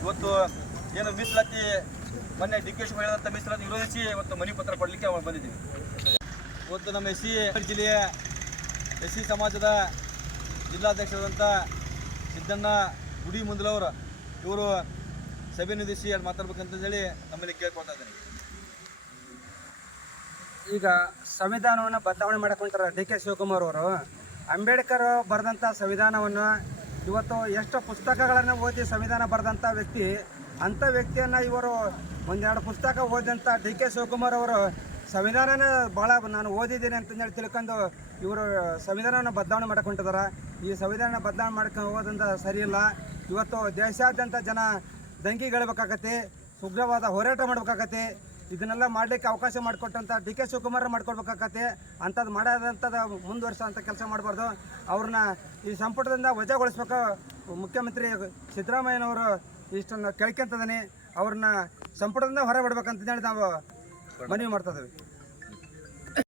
ಇವತ್ತು ಏನು ಮೀಸಲಾತಿ ಮೊನ್ನೆ ಡಿ ಕೆ ಹೇಳಿದಂಥ ಮೀಸಲಾತಿ ವಿರೋಧಿಸಿ ಇವತ್ತು ಮನೆ ಪತ್ರ ಕೊಡಲಿಕ್ಕೆ ನಾವು ಬಂದಿದ್ದೀವಿ. ಇವತ್ತು ನಮ್ಮ ಎಸ್ ಸಿ ಜಿಲ್ಲೆಯ ಎಸ್ ಸಿ ಸಮಾಜದ ಜಿಲ್ಲಾಧ್ಯಕ್ಷರಾದಂಥ ಸಿದ್ದಣ್ಣ ಗುಡಿ ಮುಂದಲವರು ಇವರು ಸಭೆ ನಿಧಿಸಿ ಅಲ್ಲಿ ಮಾತಾಡ್ಬೇಕಂತ ಹೇಳಿ ನಮ್ಮಲ್ಲಿ ಕೇಳ್ಕೊಳ್ತಾ ಇದ್ದೀನಿ ಈಗ ಸಂವಿಧಾನವನ್ನು ಬದಲಾವಣೆ ಮಾಡಕೊಂತಾರ ಡಿ ಕೆ ಶಿವಕುಮಾರ್ ಅವರು. ಅಂಬೇಡ್ಕರ್ ಬರೆದಂಥ ಸಂವಿಧಾನವನ್ನು ಇವತ್ತು ಎಷ್ಟು ಪುಸ್ತಕಗಳನ್ನು ಓದಿ ಸಂವಿಧಾನ ಬರೆದಂಥ ವ್ಯಕ್ತಿ, ಅಂಥ ವ್ಯಕ್ತಿಯನ್ನು ಇವರು ಒಂದೆರಡು ಪುಸ್ತಕ ಓದಿದಂಥ ಡಿ ಕೆ ಶಿವಕುಮಾರ್ ಅವರು ಸಂವಿಧಾನನೇ ಭಾಳ ನಾನು ಓದಿದ್ದೀನಿ ಅಂತಂದೇಳಿ ತಿಳ್ಕೊಂಡು ಇವರು ಸಂವಿಧಾನವನ್ನು ಬದಲಾವಣೆ ಮಾಡ್ಕೊಂಡಿದ್ದಾರೆ ಈ ಸಂವಿಧಾನ ಬದಲಾವಣೆ ಮಾಡ್ಕೊಂಡು ಹೋಗೋದ್ರಿಂದ ಸರಿಯಿಲ್ಲ ಇವತ್ತು ದೇಶಾದ್ಯಂತ ಜನ ದಂಗಿಗಳಬೇಕಾಗತ್ತೆ ಉಗ್ರವಾದ ಹೋರಾಟ ಮಾಡ್ಬೇಕಾಗತ್ತೆ. ಇದನ್ನೆಲ್ಲ ಮಾಡಲಿಕ್ಕೆ ಅವಕಾಶ ಮಾಡಿಕೊಟ್ಟಂಥ ಡಿ ಕೆ ಶಿವಕುಮಾರ್ ಮಾಡ್ಕೊಡ್ಬೇಕಾಗತ್ತೆ. ಅಂಥದ್ದು ಮಾಡೋದಂಥದ್ದು ಮುಂದುವರ್ಸೋಂಥ ಕೆಲಸ ಮಾಡಬಾರ್ದು. ಅವ್ರನ್ನ ಈ ಸಂಪುಟದಿಂದ ವಜಾಗೊಳಿಸ್ಬೇಕು. ಮುಖ್ಯಮಂತ್ರಿ ಸಿದ್ದರಾಮಯ್ಯನವರು ಇಷ್ಟನ್ನು ಕೇಳ್ಕೊಂತದಾನೆ ಅವ್ರನ್ನ ಸಂಪುಟದಿಂದ ಹೊರ ಬಿಡ್ಬೇಕಂತ ಹೇಳಿ ನಾವು ಮನವಿ ಮಾಡ್ತಾ